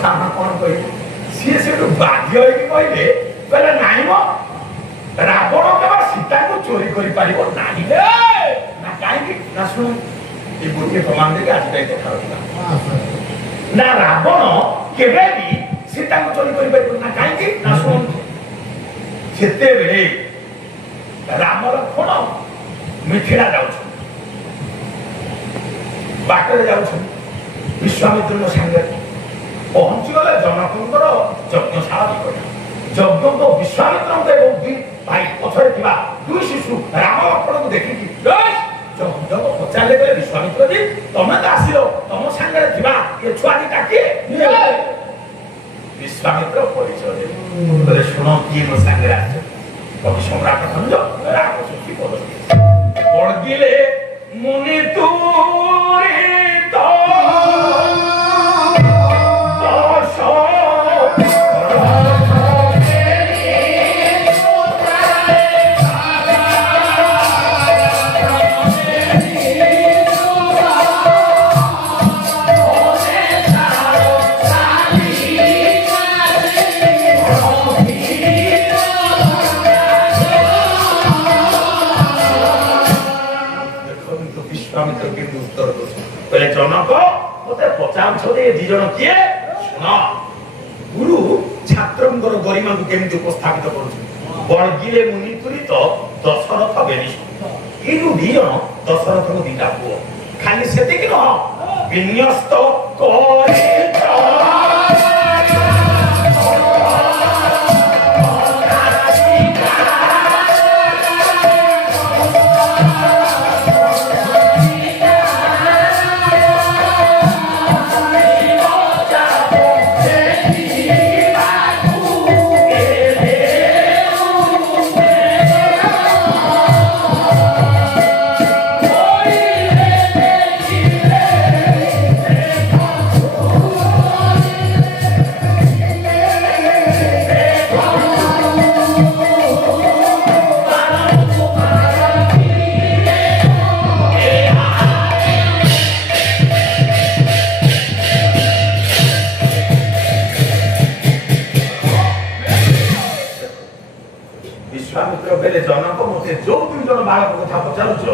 ସାନ କଣ କହିଲେ ସିଏ ସେଠୁ ବାଧ୍ୟ ହେଇକି କହିଲେ କହିଲେ ନାଇଁ ମ ରାବଣ କେବଳ ସୀତାକୁ ଚୋରି କରିପାରିବ ନାହିଁ ନା କାହିଁକି ନା ଶୁଣ ଏ ଗୋଟିଏ ପ୍ରମାଣ ଦେଇକି ଆଜି ପାଇଁ କଥା ରଖିଲା ନା ରାବଣ କେବେ ବି ସୀତାକୁ ଚୋରି କରିପାରିବ ନା କାହିଁକି ନା ଶୁଣନ୍ତୁ ଯେତେବେଳେ ରାମ ଲକ୍ଷ୍ମଣ ମିଥିଳା ଯାଉଛନ୍ତି ବାଟରେ ଯାଉଛନ୍ତି ବିଶ୍ୱାମିତ୍ରଙ୍କ ସାଙ୍ଗରେ ପହଞ୍ଚିଗଲେ ଜନକଙ୍କର ଯଜ୍ଞଶାଳା ନିକଟରେ ଯଜ୍ଞଙ୍କ ବିଶ୍ୱାମିତ୍ରଙ୍କ ଏବଂ ଦୁଇ ଭାଇ ପଛରେ ଥିବା ଦୁଇ ଶିଶୁ ରାମ ଲକ୍ଷ୍ମଣଙ୍କୁ ଦେଖିକି ଯଜ୍ଞ ପଚାରିଲେ କହିଲେ ବିଶ୍ୱାମିତ୍ର ଜି ତମେ ତ ଆସିଲ ତମ ସାଙ୍ଗରେ ଥିବା ଏ ଛୁଆ ଦିଟା କିଏ ବିଶ୍ୱାମିତ୍ର ପରିଚୟ ଦେଲେ ଶୁଣ କିଏ ମୋ ସାଙ୍ଗରେ ଆସିଛ କବି ସମ୍ରାଟ ଭଞ୍ଜ ରାମ ସଖୀ ପଡିଲେ ମୁନି ତୁରିତ ଜନକ ମତେ ପଚାରୁଛନ୍ତି ଏ ଦି ଜଣ କିଏ ଶୁଣ ଗୁରୁ ଛାତ୍ରଙ୍କର ଗରିମାଙ୍କୁ କେମିତି ଉପସ୍ଥାପିତ କରୁଛନ୍ତି ବଳଗିଲେ ମୁନି ତୁରିତ ଦଶରଥ ବେନି ଏଇ ଯୋଉ ଦି ଜଣ ଦଶରଥଙ୍କ ଦିଟା ପୁଅ ଖାଲି ସେତିକି ନୁହଁ ବିନ୍ୟସ୍ତ ଜନକ ମତେ ଯୋଉ ଦୁଇ ଜଣ ବାଳକ କଥା ପଚାରୁଛ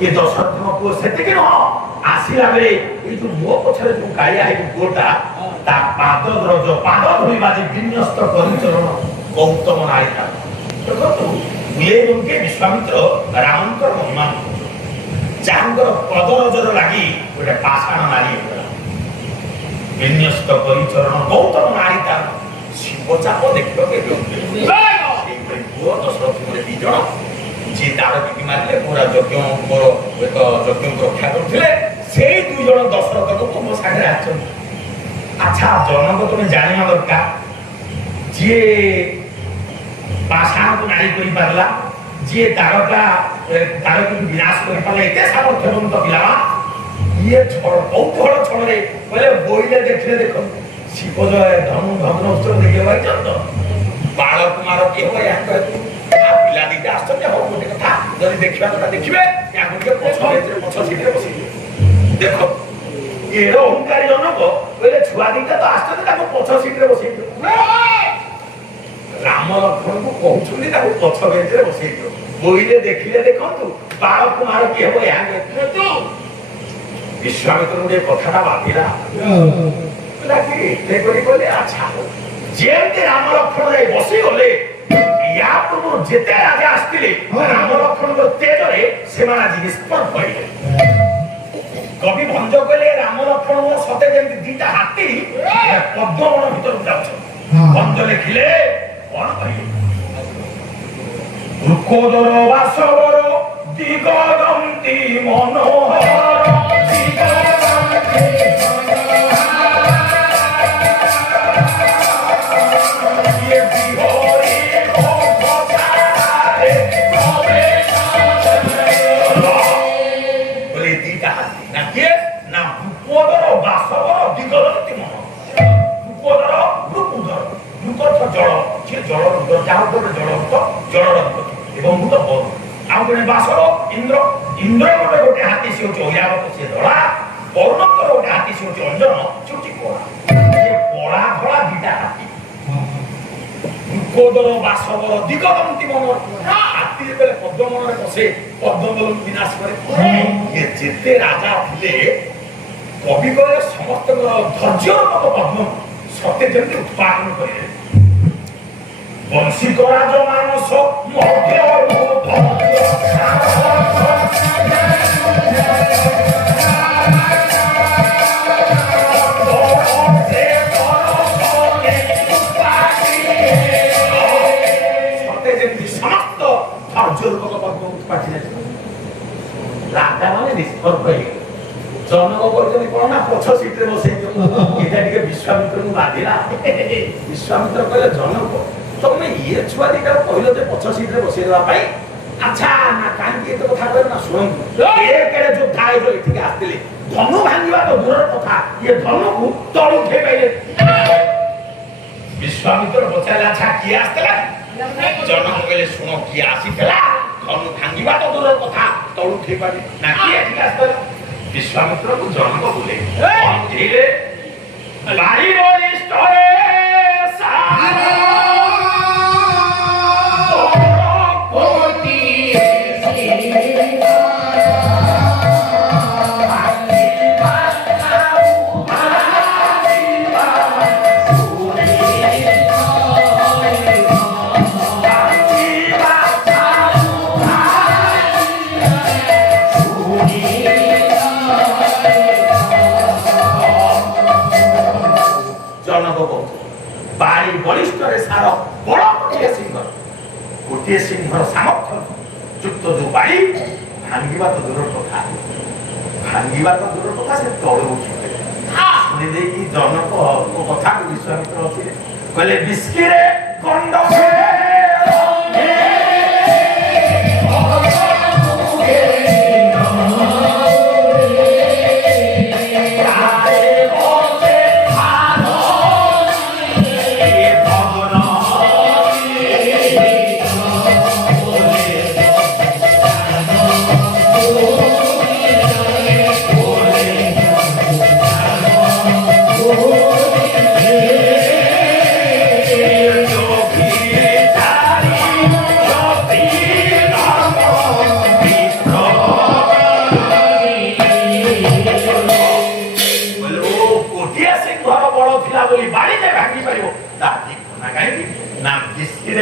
ଇଏ ଦଶରଥଙ୍କ ପୁଅ ସେତିକି ନୁହଁ ଆସିଲା ବେଳେ ଏଇ ଯୋଉ ମୋ ପଛରେ ଯୋଉ କାଳିଆ ହେଇକି ପୁଅଟା ତା ପାଦ ଧୋଇବା ଯେ ବିନ୍ୟସ୍ତ ପରିଚରଣ ଗୌତମ ନାୟିକା ଦେଖନ୍ତୁ ବୁଲେଇବଙ୍କେ ବିଶ୍ୱାମିତ୍ର ରାମଙ୍କର ମହିମା ଯାହାଙ୍କର ପଦରଜର ଲାଗି ଗୋଟେ ପାଷାଣ ନାରୀ ହେଇଗଲା ବିନ୍ୟସ୍ତ ପରିଚରଣ ଗୌତମ ନାୟିକା ଶିବଚାପ ଦେଖିବାକୁ ପୁଅ ଦଶରଥଙ୍କର ଦି ଜଣ ଯିଏ ତାର ବିକି ମାରିଲେ ପୁରା ଯଜ୍ଞଙ୍କର ଏକ ଯଜ୍ଞକୁ ରକ୍ଷା କରୁଥିଲେ ସେଇ ଦୁଇ ଜଣ ଦଶରଥଙ୍କୁ ତୁମ ସାଙ୍ଗରେ ଆସିଛନ୍ତି ଆଚ୍ଛା ଜନକ ତୁମେ ଜାଣିବା ଦରକାର ଯିଏ ପାଷାଣକୁ ନାରୀ କରିପାରିଲା ଯିଏ ତାରକୁ ବିନାଶ କରିପାରିଲା ଏତେ ସାମର୍ଥ୍ୟବନ୍ତ ପିଲା ଇଏ କୌତୂହଳ ଛଳରେ କହିଲେ ବୋଇଲେ ଦେଖିଲେ ଦେଖନ୍ତୁ ଶିବଜୟ ଧନୁ ଭଗ୍ନସ୍ତ୍ର ଦେଖିଲେ ପାଇଛନ୍ତି ବାଳକୁମାର କିଏ ହବ ୟାଙ୍କ ପିଲା ଦିଟା ଆସୁଛନ୍ତି ହଉ ଗୋଟେ କଥା ଯଦି ଦେଖିବା କଥା ଦେଖିବେ ୟାଙ୍କୁ ଟିକେ ପଛ ସିଟରେ ବସେଇବେ ଦେଖ ଏର ଅହଙ୍କାରୀ ଜନକ କହିଲେ ଛୁଆ ଦିଟା ତ ଆସୁଛନ୍ତି ତାକୁ ପଛ ସିଟରେ ବସେଇଦିଅ ରାମ ଲକ୍ଷ୍ମଣଙ୍କୁ କହୁଛନ୍ତି ତାକୁ ପଛ ବେଞ୍ଚରେ ବସେଇଦିଅ ବୋଇଲେ ଦେଖିଲେ ଦେଖନ୍ତୁ ବାଳକୁମାର କିଏ ହବ ୟାଙ୍କ ବିଶ୍ୱାମିତ୍ର ଗୋଟେ କଥାଟା ଭାବିଲା ଏତେ କରି କହିଲେ ଆଚ୍ଛା ଯେମିତି ରାମ ଲକ୍ଷ୍ମଣ ଯାଇ ବସିଗଲେ ୟା ପୂର୍ବରୁ ଯେତେ ରାଜା ଆସିଥିଲେ ରାମ ଲକ୍ଷ୍ମଣଙ୍କ ତେଜରେ ସେମାନେ ଆଜି ନିଷ୍ପନ୍ନ ହୋଇଲେ କବି ଭଞ୍ଜ କହିଲେ ରାମ ଲକ୍ଷ୍ମଣ ସତେ ଯେମିତି ଦିଟା ହାତୀ ପଦ୍ମବନ ଭିତରକୁ ଯାଉଛନ୍ତି ଭଞ୍ଜ ଲେଖିଲେ କଣ କହିଲେ ରୁକୋଦର ବାସବର ଦିଗଦନ୍ତୀ ମନୋହର इंद्र गोटे गोटे हाथी से ऐरावत से धड़ा वरुणकर गोटे हाथी से अंजन चुटी कला ये कला ଗୋଦର ବାସବର ଦିଗଦନ୍ତୀ ମନର ହାତୀ ଯେତେବେଳେ ପଦ୍ମ ମନରେ ବସେ ପଦ୍ମବଳକୁ ବିନାଶ କରେ। ଯେତେ ରାଜା ଥିଲେ କବି କହିଲେ ସମସ୍ତଙ୍କର ଧୈର୍ଯ୍ୟର ମତ ପଦ୍ମ ସତେ ଯେମିତି ଉତ୍ପାଦନ କରିବେ। ବଂଶୀ କରାଜ ମାନସ রাজা মানে নিষ্পর্ধ হয়ে গেল। জনক বলছেন কোন না পছ সিটে বসে এটা টিকে বিশ্বামিত্রକୁ বাধিলা। বিশ্বামিত্র କହିଲେ ଜନକ ତମେ ଇଏ ଛୁଆ ଦିଟା କହିଲ ଯେ ପଛ ସିଟରେ ବସେଇ ଦେବା ପାଇଁ ଆଚ୍ଛା ନା କାହିଁକି ଏତେ କଥା କହିଲ ନା ଶୁଣନ୍ତୁ ଏ କେଡ଼େ ଯୋଉ ଥାଏ ଯୋଉ ଏଠିକି ଆସିଥିଲେ ଧନୁ ଭାଙ୍ଗିବା ତ ଦୂରର କଥା ଇଏ ଧନୁକୁ ତଳୁ ଉଠେଇ ପାଇଲେ। বিশ্বামিত্র ପଚାରିଲା ଆଚ୍ଛା କିଏ ଆସିଥିଲା? ଜନକ କହିଲେ ଶୁଣ କିଏ ଆସିଥିଲା ଧନୁ ଭାଙ୍ଗିବା ତ ଦୂରର କଥା ତଳୁ ଉଠେଇ ପାଇଲେ ନା କିଏ ଏଠିକି ଆସିଥିଲା? বিশ্বামিত্রକୁ ଜନକ ବୁଲେ ଧୀରେ ବାରି ବରିଷ୍ଠରେ ସାରା ବଳିଷ୍ଠରେ ସାର ବଳ ଗୋଟିଏ ସିଂହର ସାମର୍ଥ୍ୟ ଯୁକ୍ତ ଯୋଉ ବାଡ଼ି ଭାଙ୍ଗିବା ତ ଦୂରର କଥା ସେ ତଳୁ ଉଠିବେ। ଶୁଣି ଦେଇକି ଜନକ କଥାକୁ ବିଶ୍ୱାମିତ୍ର ଅଛି କହିଲେ ବିସ୍କିରେ ଗଣ୍ଡ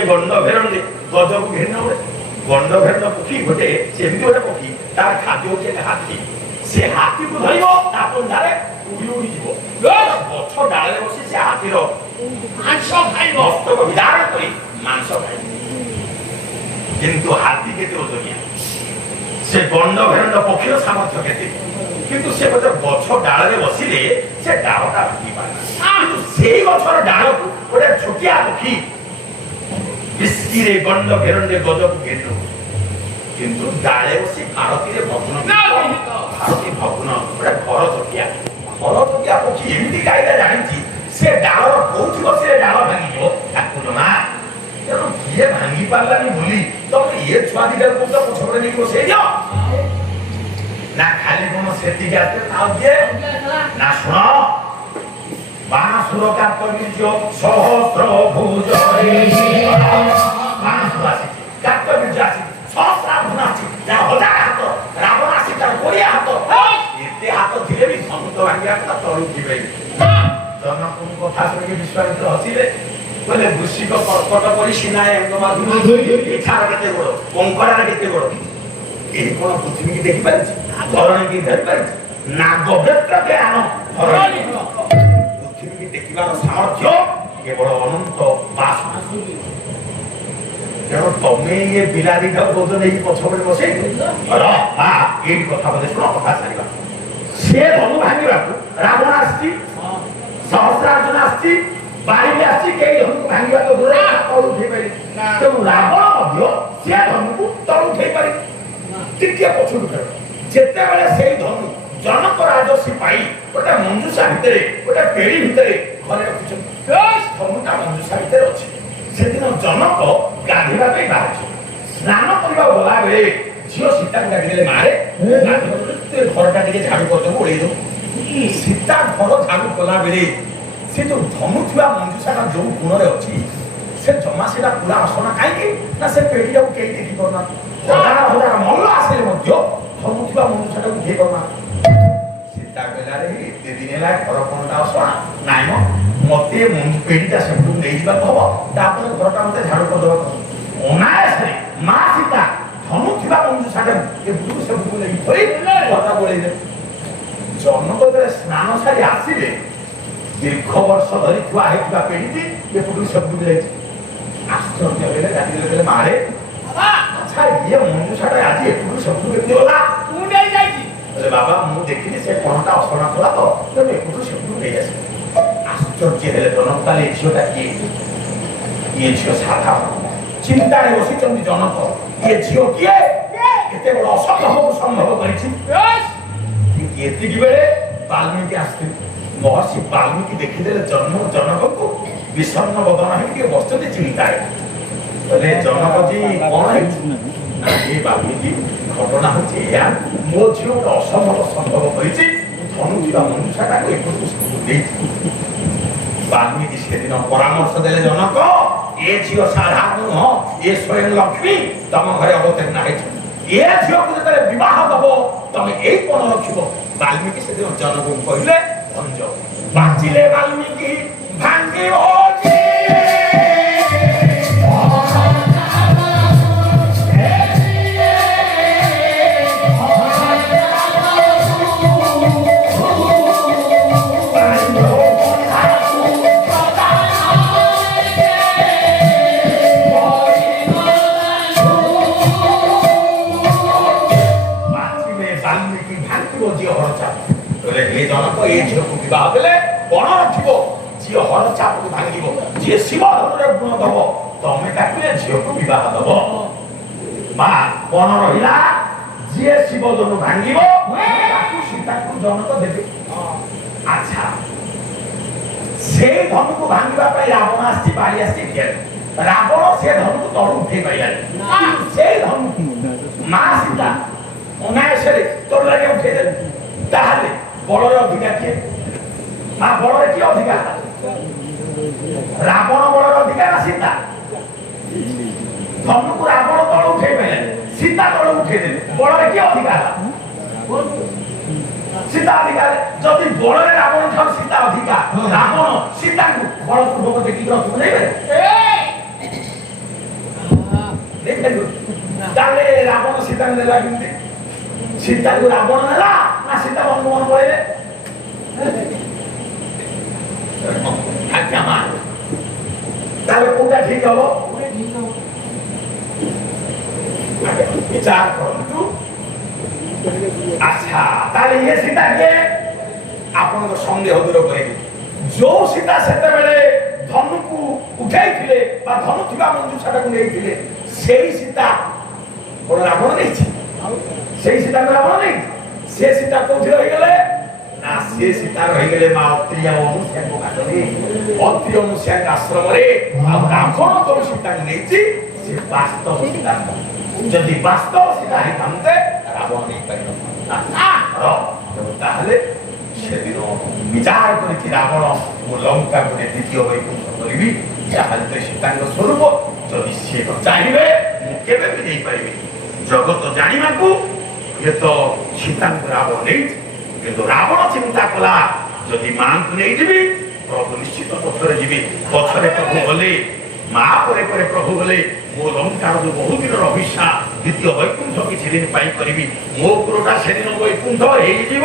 ଗଣ୍ଡ ଘେରନ୍ତି ଗଜକୁ ଘେନ ଗଣ୍ଡ ଘେରଣ ପକ୍ଷୀ ଗୋଟେ ସେମିତି ଗୋଟେ ପକ୍ଷୀ ତାର ଖାଦ୍ୟ ହଉଛି ହାତୀ। ସେ ହାତୀକୁ ଧରିବ ତା ପଞ୍ଝାରେ ଉଡି ଉଡି ଯିବ ଗଛ ଡାଳରେ ବସି ସେ ହାତୀର ମାଂସ ଖାଇବ ମସ୍ତକ ବିଦାରଣ କରି ମାଂସ ଖାଇବ। କିନ୍ତୁ ହାତୀ କେତେ ଓଜନିଆ ସେ ଗଣ୍ଡ ଘେରଣ ପକ୍ଷୀର ସାମର୍ଥ୍ୟ କେତେ କିନ୍ତୁ ସେ ଗୋଟେ ଗଛ ଡାଳରେ ବସିଲେ ସେ ଡାଳଟା ଭାଙ୍ଗି ପାରେ କିନ୍ତୁ ସେଇ ଗଛର ଡାଳକୁ ଗୋଟେ ଛୋଟିଆ ପକ୍ଷୀ ବିସ୍କିରେ ଗଣ୍ଡ ଘେରଣ୍ଡେ ଗଜକୁ ଘେନ କିନ୍ତୁ ଡାଳେ ବସି ଭାରତୀରେ ଭଗ୍ନ ଭାରତୀ ଭଗ୍ନ ଗୋଟେ ଘର ପକ୍ଷୀ ଏମିତି ଗାଇଲା ଜାଣିଛି ସେ ଡାଳର କୋଉଠି ବସିଲେ ଡାଳ ଭାଙ୍ଗିଯିବ ତାକୁ ଜମା ତେଣୁ କିଏ ଭାଙ୍ଗି ପାରିଲାନି ବୋଲି ତମେ ଇଏ ଛୁଆ ଦିଟାକୁ କହୁଛ ପଛପଟେ ନେଇକି ବସେଇ ଦିଅ ନା ଖାଲି କଣ ସେତିକି ଆସିଲେ ଆଉ କିଏ ନା ଶୁଣ ବାଣସୁର କାର୍ତ୍ତବୀର୍ଯ୍ୟ ସହସ୍ର ଭୁଜ ବାଣସୁର ଆସିଛି କାର୍ତ୍ତବୀର୍ଯ୍ୟ ଆସିଛି ସହସ୍ରାଭୂଷ ଆସିଛି ଯାହା ହଜାର ହାତ ରାବଣ ଆସିଛି ତାର 20 ହାତ ଏତେ ହାତ ଥିଲେ ବି ସମୁଦ୍ର ଭାଙ୍ଗିବା କଥା ତଳୁ ଯିବେ। ଜନକଙ୍କ କଥା ଶୁଣିକି ବିଶ୍ୱାମିତ୍ର ହସିଲେ କହିଲେ ବୃଶ୍ଚିକ କର୍କଟ ପରି ସିନାଏ ଇଚ୍ଛାର କେତେ ଗୋଡ଼ କଙ୍କଡ଼ାର କେତେ ଗୋଡ଼ ଏହି କଣ ପୃଥିବୀକି ଦେଖିପାରିଛି ଧରଣୀକି ଧରିପାରିଛି ନାଗବେତ୍ର ଜ୍ଞାନ ଧରଣୀ ଦେଖିବାର ସାମର୍ଥ୍ୟ କେବଳ ଅନନ୍ତ ବାସ। ତେଣୁ ତମେ ଇଏ ବିଲାଦିଟା ବୋଧ ନେଇକି ପଛପଟେ ବସେଇ ଏଇଠି କଥା ବୋଧେ ଶୁଣ କଥା ସାରିବା। ସେ ଧନୁ ଭାଙ୍ଗିବାକୁ ରାବଣ ଆସିଛି ସହସ୍ରାର୍ଜୁନ ଆସିଛି ବାରିକି ଆସିଛି କେହି ଧନୁକୁ ଭାଙ୍ଗିବା ତ ଦୂର ତଳୁ ଉଠେଇ ପାରିବେ ତେଣୁ ରାବଣ ମଧ୍ୟ ସେ ଧନୁକୁ ତଳୁ ଉଠେଇ ପାରିବେ ଟିକେ ପଛକୁ ଫେର ଯେତେବେଳେ ସେଇ ଧନୁ ଜନକ ରାଜର୍ଷି ପାଇ ଗୋଟେ ମଞ୍ଜୁଷା ଭିତରେ ଗୋଟେ ପେଢି ଭିତରେ ଘରେ ରଖିଛନ୍ତି ଧନୁଟା ମଞ୍ଜୁଷା ଭିତରେ ଅଛି। ସେଦିନ ଜନକ ଗାଧୋଇବା ପାଇଁ ବାହାରିଛି ସ୍ନାନ କରିବାକୁ ଗଲା ବେଳେ ଝିଅ ସୀତାକୁ ଡାକିଦେଲେ ମାରେ ଘରଟା ଟିକେ ଝାଡୁ କରିଦେବୁ ଓଳେଇ ଦେବୁ। ସୀତା ଘର ଝାଡୁ କଲା ବେଳେ ସେ ଯୋଉ ଧନୁ ଥିବା ମଞ୍ଜୁଷାଟା ଯୋଉ ଗୁଣରେ ଅଛି ସେ ଜମା ସେଟା ପୁରା ଅସନା କାହିଁକି ନା ସେ ପେଡ଼ିଟାକୁ କେହି ଦେଖି ପାରୁନାହାନ୍ତି ହଜାର ହଜାର ମଲ୍ଲ ଆସିଲେ ମଧ୍ୟ ଧରୁଥିବା ମନୁଷ୍ୟଟାକୁ ଦେଖି ପାରୁନାହାନ୍ତି ସୀତା କହିଲାରେ ଏତେ ଦିନ ହେଲା ଘର କଣଟା ଅସନା ନାଇଁ ମ ମତେ ପେଡ଼ିଟା ସେପଟକୁ ନେଇଯିବାକୁ ହବ ତାପରେ ଘରଟା ମତେ ଝାଡୁ କରିଦେବାକୁ ଅନାୟାସରେ ମା ସୀତା ଧନୁଥିବା ମନୁଷ୍ୟଟାକୁ ଏପଟକୁ ସେପଟକୁ ନେଇ ଧରି ଘରଟା ଗୋଳେଇଦେଲେ ଜନକ ଯେତେବେଳେ ସ୍ନାନ ସାରି ଆସିଲେ ଦୀର୍ଘ ବର୍ଷ ଧରି ଥୁଆ ହେଇଥିବା ପେଡ଼ିଟି ଏପଟକୁ ସେପଟକୁ ଯାଇଛି ଆଶ୍ଚର୍ଯ୍ୟ ହେଲେ ଗାଡ଼ିରେ ମାରେ ଆଚ୍ଛା ଇଏ ମନୁଷ୍ୟଟା ଆଜି ଏପଟକୁ ସେପଟକୁ କେମିତି ଗଲା ମୁଁ ନେଇ ଯାଇଛି ବାବା ମୁଁ ଦେଖିଲି ସେ କଣଟା ଅସନା ଥିଲା ତ ତେଣୁ ଏପଟୁ ସେପଟୁ ନେଇ ଆସିଲି ଆଶ୍ଚର୍ଯ୍ୟ ହେଲେ ଜନକ ତାହେଲେ ଏ ଝିଅଟା କିଏ ଇଏ ଝିଅ ସାଧାରଣ ଚିନ୍ତାରେ ବସିଛନ୍ତି ଜନକ ଇଏ ଝିଅ କିଏ କେତେ ବଡ ଅସମ୍ଭବକୁ ସମ୍ଭବ କରିଛି ଏତିକି ବେଳେ ବାଲ୍ମୀକି ଆସିଥିଲେ ମହର୍ଷି ବାଲ୍ମୀକି ଦେଖିଦେଲେ ଜନକକୁ ବିଷଣ୍ଣ ବଦନ ହେଇକି ଟିକେ ବସିଛନ୍ତି ଚିନ୍ତାରେ କହିଲେ ଜନକଜୀ କଣ ହେଇଛି ଏ ବାଲ୍ମୀକି ଘଟଣା ହଉଛି ଏହା ମୋ ଝିଅ ଗୋଟେ ଅସମ୍ଭବ ସମ୍ଭବ କରିଛି ଧନୁଥିବା ମନୁଷ୍ୟଟାକୁ ଏପଟକୁ ଦେଇଛି ବାଲ୍ମୀକି ସେଦିନ ପରାମର୍ଶ ଦେଲେ ଜନକ ଏ ଝିଅ ସାଧାରଣ ନୁହଁ ଏ ସ୍ୱୟଂ ଲକ୍ଷ୍ମୀ ତମ ଘରେ ଅବତୀର୍ଣ୍ଣ ହେଇଛି ଏ ଝିଅକୁ ଯେତେବେଳେ ବିବାହ ଦବ ତମେ ଏଇ ପଣ ରଖିବ ବାଲ୍ମୀକି ସେଦିନ ଜନକକୁ କହିଲେ ଭଞ୍ଜ ବାଞ୍ଚିଲେ ବାଲ୍ମୀକି ଭାଙ୍ଗିବ ଜନକ ଏ ଝିଅକୁ ବିବାହ ଦେଲେ କଣ ରଖିବ ଝିଅ ହର ଚାପକୁ ଭାଙ୍ଗିବ ଯିଏ ଶିବ ଧର୍ମରେ ଗୁଣ ଦବ ତମେ ତାକୁ ଏ ଝିଅକୁ ବିବାହ ଦବ ମା କଣ ରହିଲା ଯିଏ ଶିବ ଧନୁ ଭାଙ୍ଗିବ ତାକୁ ସୀତାକୁ ଜନକ ଦେବେ ଆଚ୍ଛା ସେଇ ଧନୁକୁ ଭାଙ୍ଗିବା ପାଇଁ ରାବଣ ଆସିଛି ବାଳି ଆସିଛି ଘେରେ ରାବଣ ସେ ଧନୁକୁ ତଳୁ ଉଠେଇ ପାରିଲାନି ସେଇ ଧନୁକୁ ମା ସୀତା ଅନାୟାସରେ ତୋର ଲାଗେ ଉଠେଇ ଦେଲେ ତାହେଲେ ବଳରେ ଅଧିକା କିଏ ମା ବଳରେ କିଏ ଅଧିକା ରାବଣ ବଳରେ ଅଧିକା ନା ସୀତା ଧନୁକୁ ରାବଣ ତଳ ଉଠେଇ ପାରିଲେ ସୀତା ତଳ ଉଠେଇଦେଲେ ବଳରେ କିଏ ଅଧିକା ହେଲା ସୀତା ଅଧିକା ଯଦି ବଳରେ ରାବଣ ଠାରୁ ସୀତା ଅଧିକା ରାବଣ ସୀତାକୁ ବଳ ପୂର୍ବକ ଦେଖିକି ରଥକୁ ନେଇପାରିବେ ତାହେଲେ ରାବଣ ସୀତାକୁ ନେଲା କେମିତି ସୀତାକୁ ରାବଣ ନେଲା ନା ସୀତା ବନ୍ଧୁମାନ ପଳେଇଲେ ଆଜ୍ଞା ମା ତାହେଲେ କୋଉଟା ଠିକ ହବ ବିଚାର କରନ୍ତୁ ଆଚ୍ଛା ତାହେଲେ ଇଏ ସୀତା କିଏ ଆପଣଙ୍କ ସନ୍ଦେହ ଦୂର କରିବେ ଯୋଉ ସୀତା ସେତେବେଳେ ଧନୁକୁ ଉଠେଇଥିଲେ ବା ଧନୁ ଥିବା ମଞ୍ଜୁଷାଟାକୁ ନେଇଥିଲେ ସେଇ ସୀତା କଣ ରାବଣ ନେଇଛି সেই সীতা রাবণ নেই সে সীতা কোথায় রহিগলে না সে সীতা রহিগলে মা অত্রিয়া অনুষ্যাঙ্গ ঘাটরে অত্রি অনুষ্যাঙ্গ আশ্রমরে রাবণ তো সীতা নেইছি সে বাস্তব সীতা যদি বাস্তব সীতা হইতান্তে রাবণ নেই পারিব তাহলে সেদিন বিচার করেছি রাবণ ও লঙ্কা করে দ্বিতীয় বৈকুণ্ঠ করিবি যাহলে তো সীতাঙ্গ স্বরূপ যদি সে চাইবে কেবে বি নেই পারিবি জগত জানিবাকু ये तो सीताଙ୍କୁ ରାବଣ ନେଇଛି କିନ୍ତୁ ରାବଣ ଚିନ୍ତା କଲା ଯଦି ମାଙ୍କୁ ନେଇଯିବି ପ୍ରଭୁ ନିଶ୍ଚିତ ପଛରେ ଯିବି ପଛରେ ପ୍ରଭୁ ଗଲେ ମା ପରେ ପରେ ପ୍ରଭୁ ଗଲେ ମୋ ଲଙ୍କାର ଯୋଉ ବହୁ ଦିନର ଅଭିଶା ଦ୍ୱିତୀୟ ବୈକୁଣ୍ଠ କିଛି ଦିନ ପାଇଁ କରିବି ମୋ ପୁରଟା ସେଦିନ ବୈକୁଣ୍ଠ ହେଇଯିବ